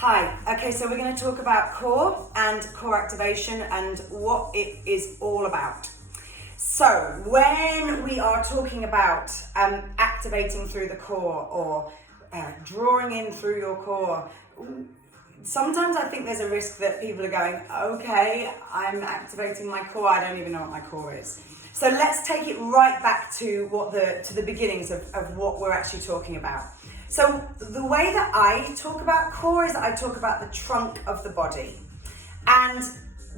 Hi, okay, so we're going to talk about core and core activation and what it is all about. So when we are talking about activating through the core or drawing in through your core, sometimes I think there's a risk that people are going, okay, I'm activating my core, I don't even know what my core is. So let's take it right back to the beginnings of what we're actually talking about. So the way that I talk about core is that I talk about the trunk of the body. And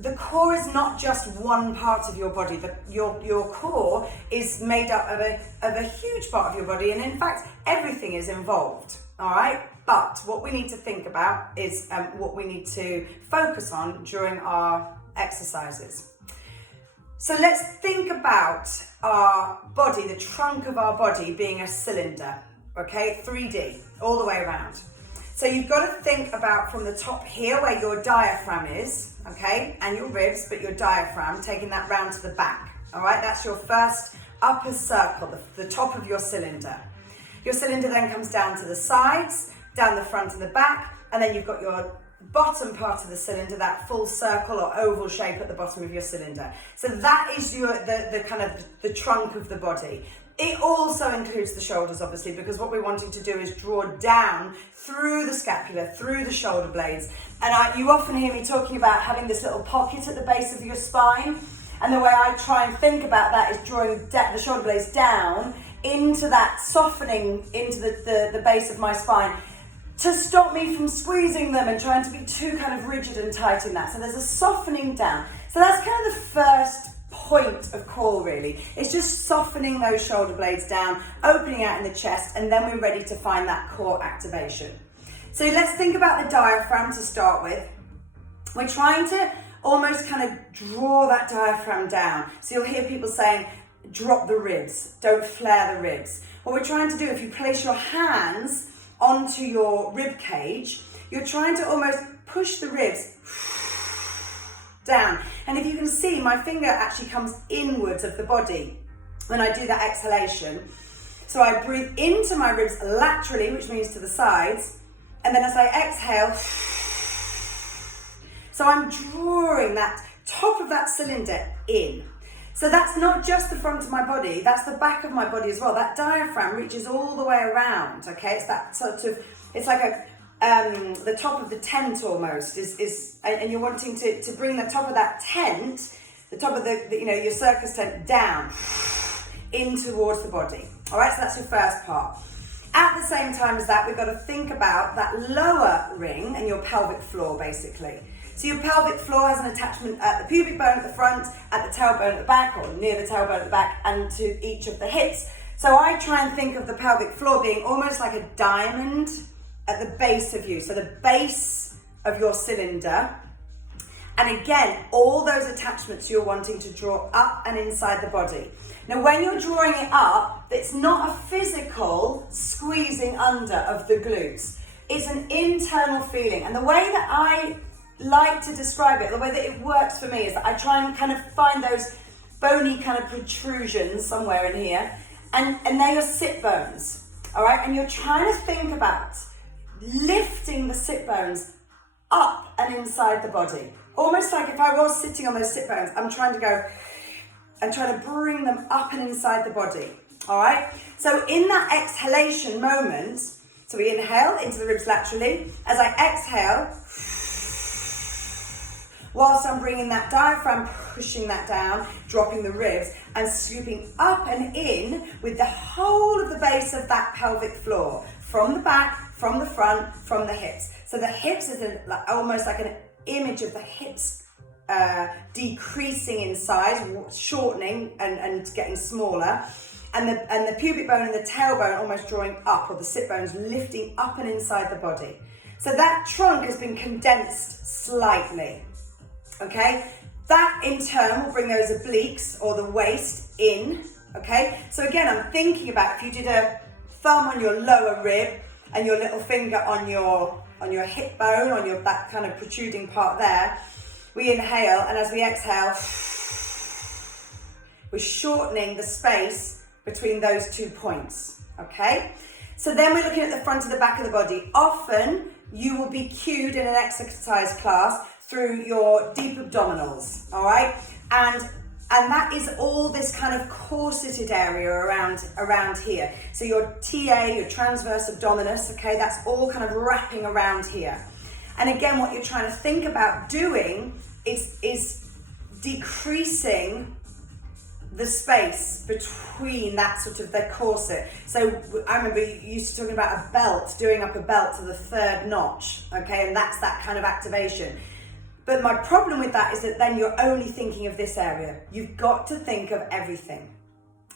the core is not just one part of your body. Your core is made up of a huge part of your body, and in fact, everything is involved, all right? But what we need to think about is what we need to focus on during our exercises. So let's think about our body, the trunk of our body being a cylinder, okay, 3D, all the way around. So you've got to think about from the top here where your diaphragm is, okay, and your ribs, but your diaphragm, taking that round to the back, all right? That's your first upper circle, the top of your cylinder. Your cylinder then comes down to the sides, down the front and the back, and then you've got your bottom part of the cylinder, that full circle or oval shape at the bottom of your cylinder. So that is the kind of the trunk of the body. It also includes the shoulders, obviously, because what we're wanting to do is draw down through the scapula, through the shoulder blades. And you often hear me talking about having this little pocket at the base of your spine. And the way I try and think about that is drawing the shoulder blades down into that softening into the base of my spine to stop me from squeezing them and trying to be too kind of rigid and tight in that. So there's a softening down. So that's kind of the first point of core, really. It's just softening those shoulder blades down, opening out in the chest, and then we're ready to find that core activation. So let's think about the diaphragm to start with. We're trying to almost kind of draw that diaphragm down. So you'll hear people saying, drop the ribs, don't flare the ribs. What we're trying to do, if you place your hands onto your rib cage, you're trying to almost push the ribs down. And if you can see, my finger actually comes inwards of the body when I do that exhalation. So I breathe into my ribs laterally, which means to the sides, and then as I exhale, so I'm drawing that top of that cylinder in. So that's not just the front of my body, that's the back of my body as well. That diaphragm reaches all the way around, okay? It's that sort of, it's like the top of the tent almost, and you're wanting to bring the top of that tent, the top of your circus tent down, in towards the body. All right, so that's your first part. At the same time as that, we've got to think about that lower ring and your pelvic floor, basically. So your pelvic floor has an attachment at the pubic bone at the front, at the tailbone at the back, or near the tailbone at the back, and to each of the hips. So I try and think of the pelvic floor being almost like a diamond at the base of you. So the base of your cylinder. And again, all those attachments you're wanting to draw up and inside the body. Now, when you're drawing it up, it's not a physical squeezing under of the glutes. It's an internal feeling. And the way that I like to describe it, the way that it works for me, is that I try and kind of find those bony kind of protrusions somewhere in here, and they're your sit bones, all right? And you're trying to think about lifting the sit bones up and inside the body. Almost like if I was sitting on those sit bones, I'm trying to go and try to bring them up and inside the body, all right? So in that exhalation moment, so we inhale into the ribs laterally. As I exhale, whilst I'm bringing that diaphragm, pushing that down, dropping the ribs, and scooping up and in with the whole of the base of that pelvic floor, from the back, from the front, from the hips. So the hips is almost like an image of the hips decreasing in size, shortening and getting smaller, and the pubic bone and the tailbone almost drawing up, or the sit bones lifting up and inside the body. So that trunk has been condensed slightly. Okay, that in turn will bring those obliques or the waist in. Okay, so again, I'm thinking about if you did a thumb on your lower rib and your little finger on your hip bone, on that kind of protruding part there. We inhale, and as we exhale, we're shortening the space between those 2 points. Okay, so then we're looking at the front and the back of the body. Often you will be cued in an exercise class through your deep abdominals, all right? And that is all this kind of corseted area around here. So your TA, your transverse abdominis, okay, that's all kind of wrapping around here. And again, what you're trying to think about doing is decreasing the space between that sort of the corset. So I remember you used to talking about a belt, doing up a belt to the third notch, okay, and that's that kind of activation. But my problem with that is that then you're only thinking of this area. You've got to think of everything.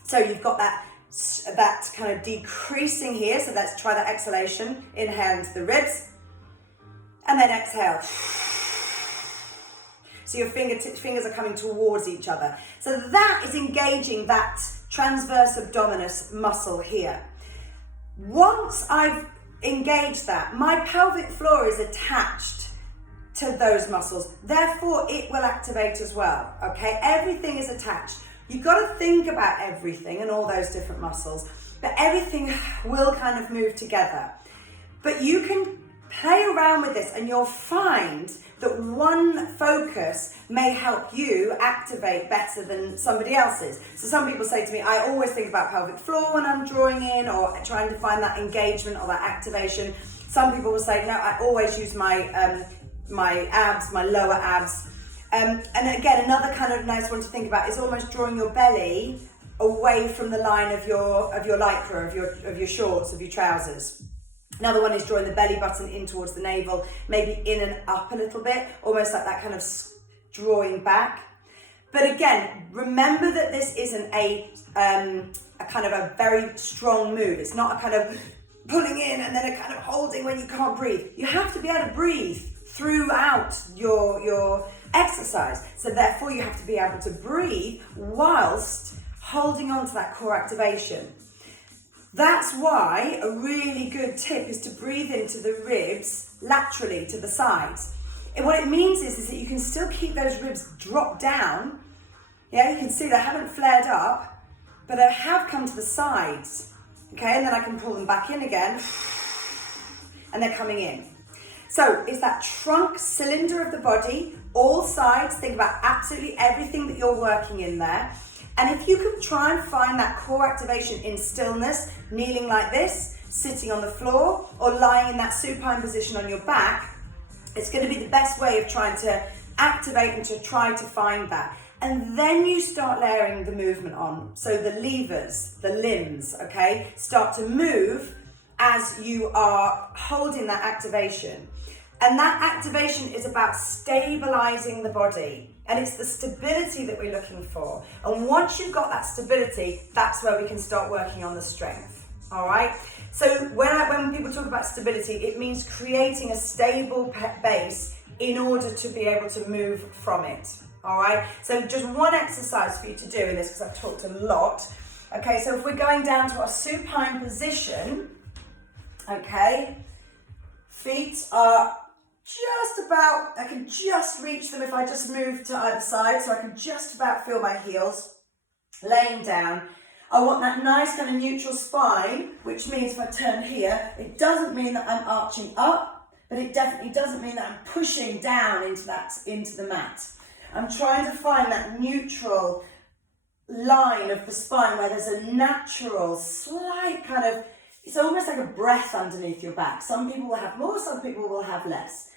So you've got that kind of decreasing here. So let's try that exhalation. Inhale into the ribs. And then exhale. So your fingers are coming towards each other. So that is engaging that transverse abdominis muscle here. Once I've engaged that, my pelvic floor is attached to those muscles. Therefore, it will activate as well, okay? Everything is attached. You've got to think about everything and all those different muscles, but everything will kind of move together. But you can play around with this and you'll find that one focus may help you activate better than somebody else's. So some people say to me, I always think about pelvic floor when I'm drawing in or trying to find that engagement or that activation. Some people will say, no, I always use my abs, my lower abs. And again, another kind of nice one to think about is almost drawing your belly away from the line of your lycra, of your shorts, of your trousers. Another one is drawing the belly button in towards the navel, maybe in and up a little bit, almost like that kind of drawing back. But again, remember that this isn't a kind of a very strong move. It's not a kind of pulling in and then a kind of holding when you can't breathe. You have to be able to breathe throughout your exercise. So therefore you have to be able to breathe whilst holding on to that core activation. That's why a really good tip is to breathe into the ribs laterally to the sides. And what it means is that you can still keep those ribs dropped down. Yeah, you can see they haven't flared up, but they have come to the sides. Okay, and then I can pull them back in again, and they're coming in. So it's that trunk cylinder of the body, all sides. Think about absolutely everything that you're working in there. And if you can try and find that core activation in stillness, kneeling like this, sitting on the floor, or lying in that supine position on your back, it's going to be the best way of trying to activate and to try to find that. And then you start layering the movement on. So the levers, the limbs, okay, start to move as you are holding that activation. And that activation is about stabilizing the body. And it's the stability that we're looking for. And once you've got that stability, that's where we can start working on the strength. All right? So when people talk about stability, it means creating a stable base in order to be able to move from it. All right? So just one exercise for you to do in this, because I've talked a lot. Okay, so if we're going down to our supine position, okay, feet are just about, I can just reach them if I just move to either side, so I can just about feel my heels laying down. I want that nice kind of neutral spine, which means if I turn here, it doesn't mean that I'm arching up, but it definitely doesn't mean that I'm pushing down into the mat. I'm trying to find that neutral line of the spine where there's a natural, slight kind of, it's almost like a breath underneath your back. Some people will have more, some people will have less.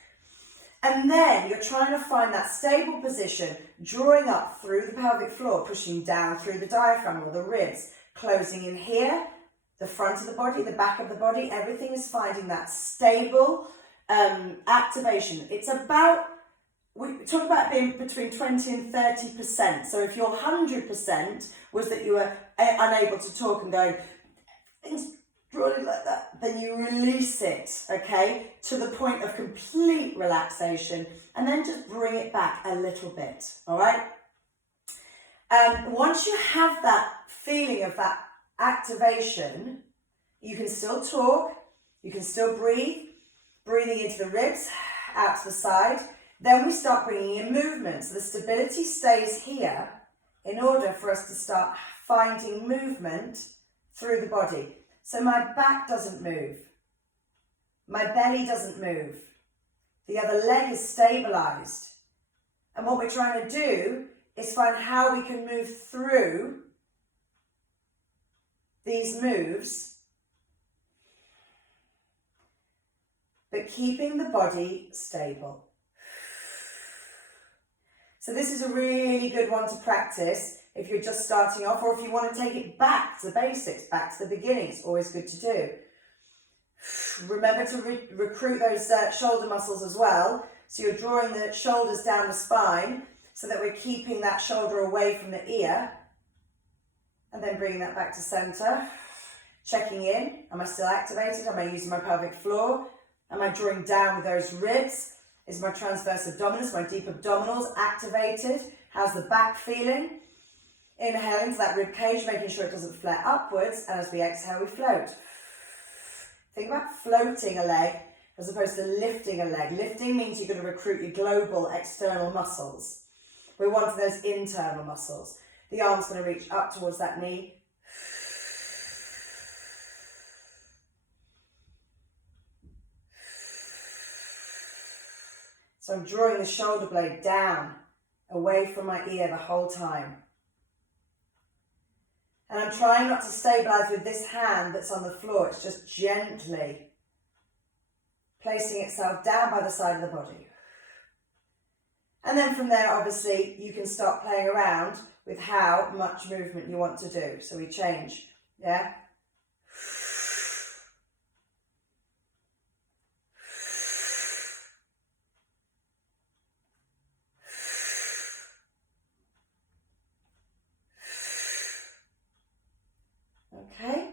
And then you're trying to find that stable position, drawing up through the pelvic floor, pushing down through the diaphragm or the ribs, closing in here, the front of the body, the back of the body. Everything is finding that stable activation. It's about, we talk about being between 20 and 30%. So if your 100% was that you were unable to talk and going, drawing like that, then you release it, okay, to the point of complete relaxation, and then just bring it back a little bit, all right? Once you have that feeling of that activation, you can still talk, you can still breathe, breathing into the ribs, out to the side. Then we start bringing in movement. So the stability stays here in order for us to start finding movement through the body. So my back doesn't move. My belly doesn't move. The other leg is stabilized. And what we're trying to do is find how we can move through these moves, but keeping the body stable. So this is a really good one to practice if you're just starting off, or if you want to take it back to the basics, back to the beginning. It's always good to do. Remember to recruit those shoulder muscles as well. So you're drawing the shoulders down the spine so that we're keeping that shoulder away from the ear. And then bringing that back to center. Checking in. Am I still activated? Am I using my pelvic floor? Am I drawing down with those ribs? Is my transverse abdominis, my deep abdominals activated? How's the back feeling? Inhaling to that rib cage, making sure it doesn't flare upwards. And as we exhale, we float. Think about floating a leg as opposed to lifting a leg. Lifting means you're going to recruit your global external muscles. We're wanting those internal muscles. The arm's going to reach up towards that knee. So I'm drawing the shoulder blade down, away from my ear the whole time. And I'm trying not to stabilize with this hand that's on the floor. It's just gently placing itself down by the side of the body. And then from there, obviously, you can start playing around with how much movement you want to do. So we change, yeah? Okay?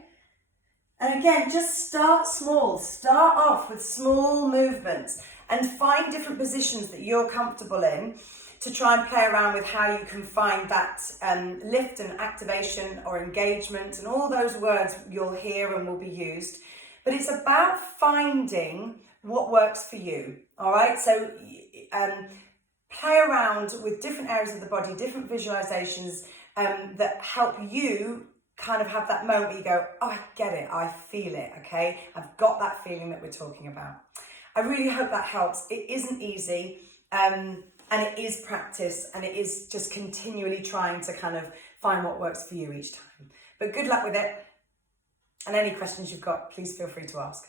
And again, just start small. Start off with small movements and find different positions that you're comfortable in to try and play around with how you can find that lift and activation or engagement and all those words you'll hear and will be used. But it's about finding what works for you, all right? So play around with different areas of the body, different visualizations that help you kind of have that moment where you go, oh, I get it, I feel it, okay? I've got that feeling that we're talking about. I really hope that helps. It isn't easy, and it is practice, and it is just continually trying to kind of find what works for you each time. But good luck with it, and any questions you've got, please feel free to ask.